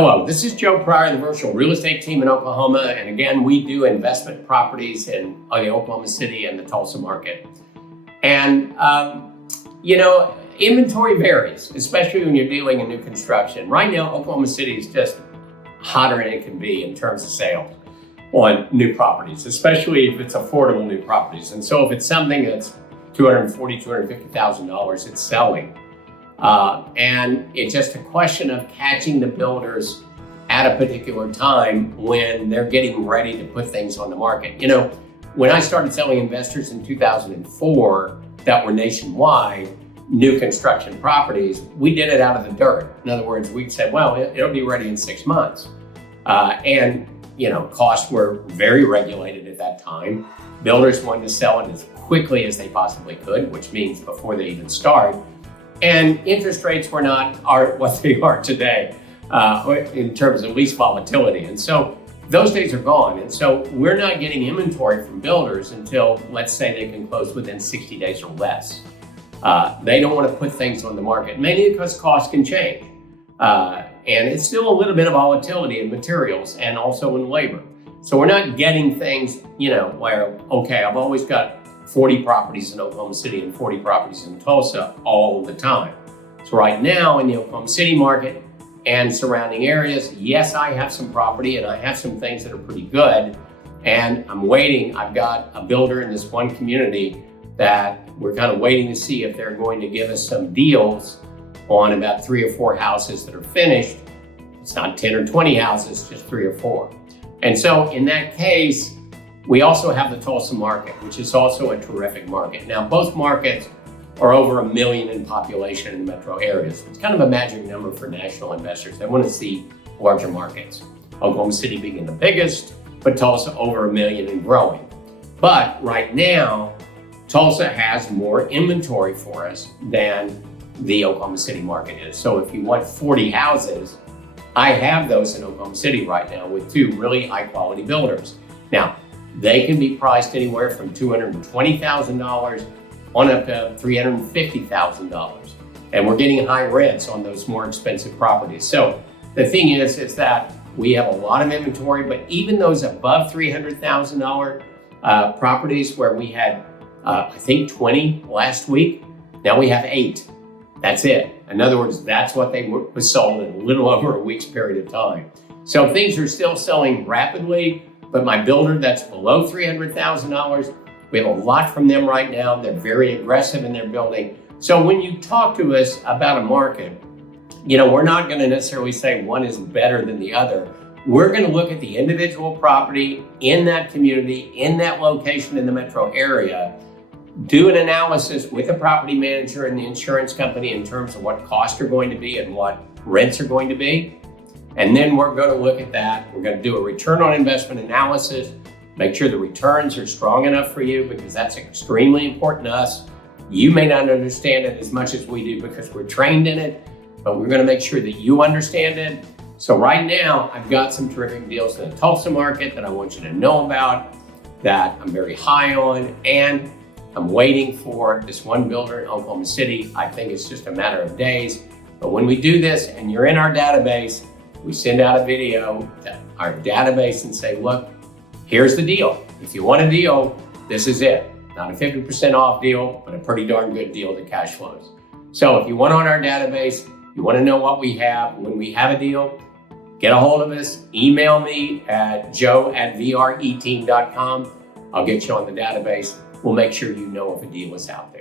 Hello, this is Joe Pryor, the virtual real estate team in Oklahoma. And again, we do investment properties in the Oklahoma City and the Tulsa market. And, inventory varies, especially when you're dealing in new construction. Right now, Oklahoma City is just hotter than it can be in terms of sales on new properties, especially if it's affordable new properties. And so if it's something that's $240,000, $250,000, it's selling. And it's just a question of catching the builders at a particular time when they're getting ready to put things on the market. When I started selling investors in 2004 that were nationwide, new construction properties, we did it out of the dirt. In other words, we said, well, it'll be ready in 6 months. Costs were very regulated at that time. Builders wanted to sell it as quickly as they possibly could, which means before they even start. And interest rates are what they are today in terms of lease volatility. And so those days are gone. And so we're not getting inventory from builders until, let's say, they can close within 60 days or less. They don't want to put things on the market, mainly because costs can change. And it's still a little bit of volatility in materials and also in labor. So we're not getting things, where, okay, I've always got 40 properties in Oklahoma City and 40 properties in Tulsa all the time. So right now in the Oklahoma City market and surrounding areas, yes, I have some property and I have some things that are pretty good. And I'm waiting. I've got a builder in this one community that we're kind of waiting to see if they're going to give us some deals on about 3 or 4 houses that are finished. It's not 10 or 20 houses, just 3 or 4. And so in that case, we also have the Tulsa market, which is also a terrific market. Now, both markets are over 1 million in population in the metro areas. It's kind of a magic number for national investors. They want to see larger markets. Oklahoma City being the biggest, but Tulsa over 1 million and growing. But right now, Tulsa has more inventory for us than the Oklahoma City market is. So if you want 40 houses, I have those in Oklahoma City right now with 2 really high quality builders. Now, they can be priced anywhere from $220,000 on up to $350,000. And we're getting high rents on those more expensive properties. So the thing is that we have a lot of inventory, but even those above $300,000 properties where we had, I think 20 last week, now we have 8. That's it. In other words, that's what was sold in a little over a week's period of time. So things are still selling rapidly. But my builder that's below $300,000, we have a lot from them right now. They're very aggressive in their building. So when you talk to us about a market, we're not going to necessarily say one is better than the other. We're going to look at the individual property in that community, in that location in the metro area, do an analysis with the property manager and the insurance company in terms of what costs are going to be and what rents are going to be. And then we're going to look at that. We're going to do a return on investment analysis, make sure the returns are strong enough for you because that's extremely important to us. You may not understand it as much as we do because we're trained in it, but we're going to make sure that you understand it. So right now, I've got some terrific deals in the Tulsa market that I want you to know about, that I'm very high on, and I'm waiting for this one builder in Oklahoma City. I think it's just a matter of days. But when we do this and you're in our database, we send out a video to our database and say, look, here's the deal. If you want a deal, this is it. Not a 50% off deal, but a pretty darn good deal that cash flows. So if you want on our database, you want to know what we have, when we have a deal, get a hold of us. Email me at joe@vreteam.com. I'll get you on the database. We'll make sure you know if a deal is out there.